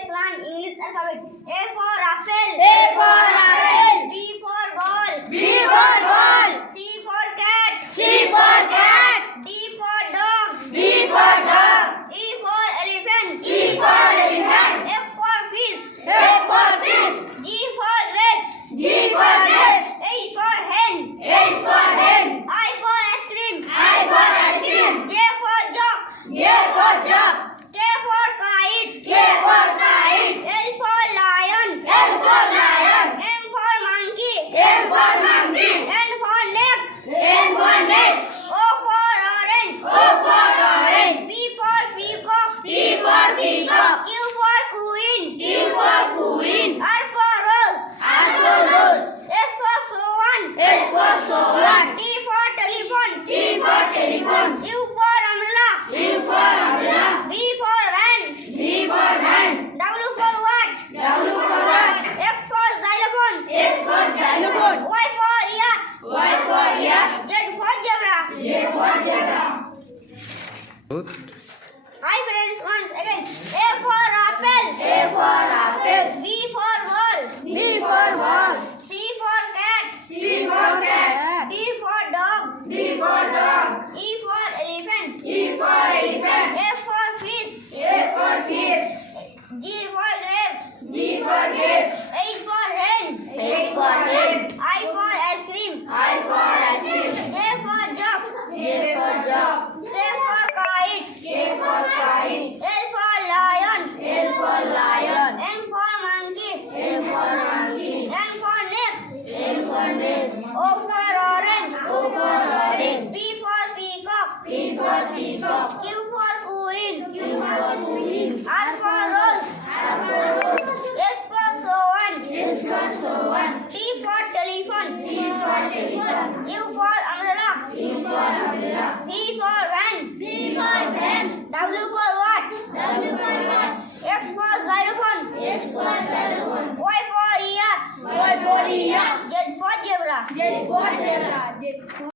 let's learn English alphabet. A for apple. A for apple. B for ball. B for ball. C for cat. C for cat. D for dog. D for dog. E for elephant. E for elephant. F for fish. F for fish. G for grapes. G for grapes. H for hen. H for hen. I for ice cream. I for ice cream. J for jug. J for jug. K for kite. K for kite. L for lion. L for lion. M for monkey. M for monkey. N for next. N for next. O for orange. O for orange. P for peacock. P for peacock. Q for queen. Q for queen. R for rose. R for rose. S for swan. S for swan. T for telephone. T for telephone. U for umbrella. U for umbrella. V for van. V for van. W for watch. W for watch. X for xylophone. X for xylophone. Y for ear. Y for ear. Z for zebra. Z for zebra. Hi friends, once again. A for apple. A for apple. B for ball. B for ball. C for cat. C for cat. D for dog. D for dog. E for elephant. E for elephant. F for fish. A for fish. G for grapes. G for grapes. H for hen. H for hen. I for ice cream. I for ice cream. J for jug. J for jug. K for kite. K for kite. L for lion. L for lion. M for monkey. M for monkey. N for next. N for nest. O for orange. O for orange. P for peacock. P for peacock. Q for queen. Q for queen. R for rose. R for rose. S for swan. S for swan. T for telephone. T for telephone. U for umbrella. U for umbrella. V for